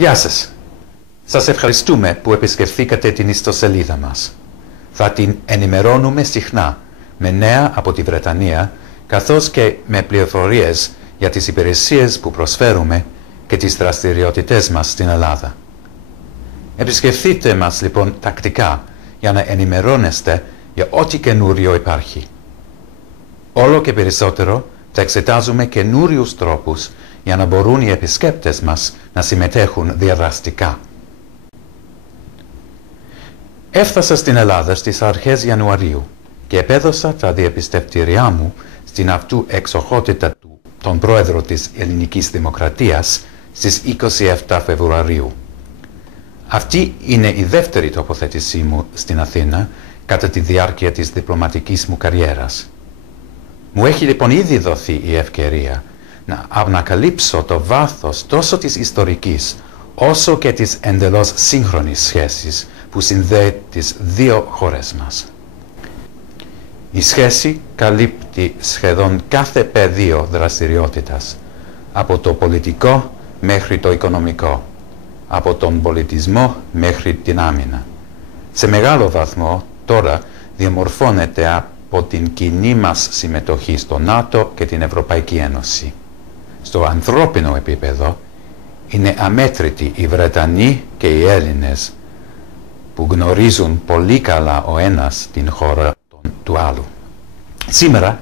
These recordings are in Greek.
Γεια σας! Σας ευχαριστούμε που επισκεφθήκατε την ιστοσελίδα μας. Θα την ενημερώνουμε συχνά με νέα από τη Βρετανία, καθώς και με πληροφορίες για τις υπηρεσίες που προσφέρουμε και τις δραστηριότητες μας στην Ελλάδα. Επισκεφθείτε μας λοιπόν τακτικά για να ενημερώνεστε για ό,τι καινούριο υπάρχει. Όλο και περισσότερο θα εξετάζουμε καινούριους τρόπους για να μπορούν οι επισκέπτες μας να συμμετέχουν διαδραστικά. Έφτασα στην Ελλάδα στις αρχές Ιανουαρίου και επέδωσα τα διαπιστευτήριά μου στην αυτού εξοχότητα τον πρόεδρο της Ελληνικής Δημοκρατίας στις 27 Φεβρουαρίου. Αυτή είναι η δεύτερη τοποθέτησή μου στην Αθήνα κατά τη διάρκεια της διπλωματικής μου καριέρας. Μου έχει λοιπόν ήδη δοθεί η ευκαιρία να ανακαλύψω το βάθος τόσο της ιστορικής όσο και της εντελώς σύγχρονης σχέσης που συνδέει τις δύο χώρες μας. Η σχέση καλύπτει σχεδόν κάθε πεδίο δραστηριότητας, από το πολιτικό μέχρι το οικονομικό, από τον πολιτισμό μέχρι την άμυνα. Σε μεγάλο βαθμό τώρα διαμορφώνεται από την κοινή μας συμμετοχή στο ΝΑΤΟ και την Ευρωπαϊκή Ένωση. Στο ανθρώπινο επίπεδο είναι αμέτρητοι οι Βρετανοί και οι Έλληνες που γνωρίζουν πολύ καλά ο ένας την χώρα του άλλου. Σήμερα,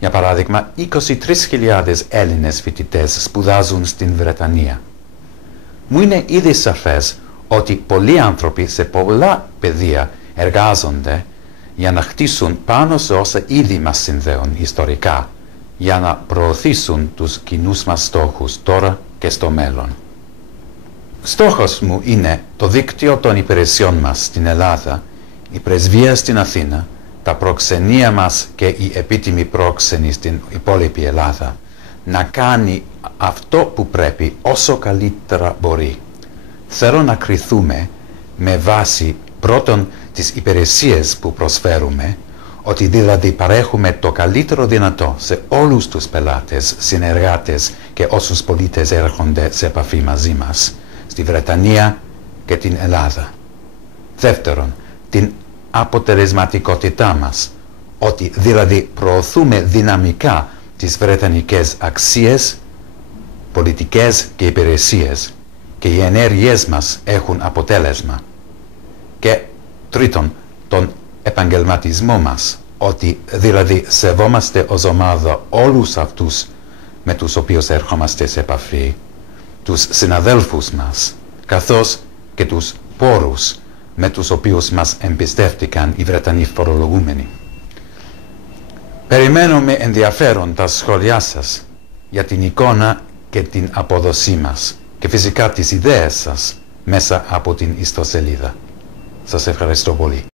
για παράδειγμα, 23.000 Έλληνες φοιτητές σπουδάζουν στην Βρετανία. Μου είναι ήδη σαφές ότι πολλοί άνθρωποι σε πολλά πεδία εργάζονται για να χτίσουν πάνω σε όσα ήδη μας συνδέουν ιστορικά, για να προωθήσουν τους κοινούς μας στόχους τώρα και στο μέλλον. Στόχος μου είναι το δίκτυο των υπηρεσιών μας στην Ελλάδα, η πρεσβεία στην Αθήνα, τα προξενία μας και η επίτιμη πρόξενη στην υπόλοιπη Ελλάδα να κάνει αυτό που πρέπει όσο καλύτερα μπορεί. Θέλω να κριθούμε με βάση πρώτον τις υπηρεσίες που προσφέρουμε, ότι δηλαδή παρέχουμε το καλύτερο δυνατό σε όλους τους πελάτες, συνεργάτες και όσους πολίτες έρχονται σε επαφή μαζί μας, στη Βρετανία και την Ελλάδα. Δεύτερον, την αποτελεσματικότητά μας, ότι δηλαδή προωθούμε δυναμικά τις βρετανικές αξίες, πολιτικές και υπηρεσίες και οι ενέργειές μας έχουν αποτέλεσμα. Και τρίτον, τον επαγγελματισμό μας, ότι δηλαδή σεβόμαστε ως ομάδα όλους αυτούς με τους οποίους ερχόμαστε σε επαφή, τους συναδέλφους μας, καθώς και τους πόρους με τους οποίους μας εμπιστεύτηκαν οι Βρετανοί φορολογούμενοι. Περιμένω με ενδιαφέρον τα σχόλιά σας για την εικόνα και την απόδοσή μας και φυσικά τις ιδέες σας μέσα από την ιστοσελίδα. Σας ευχαριστώ πολύ.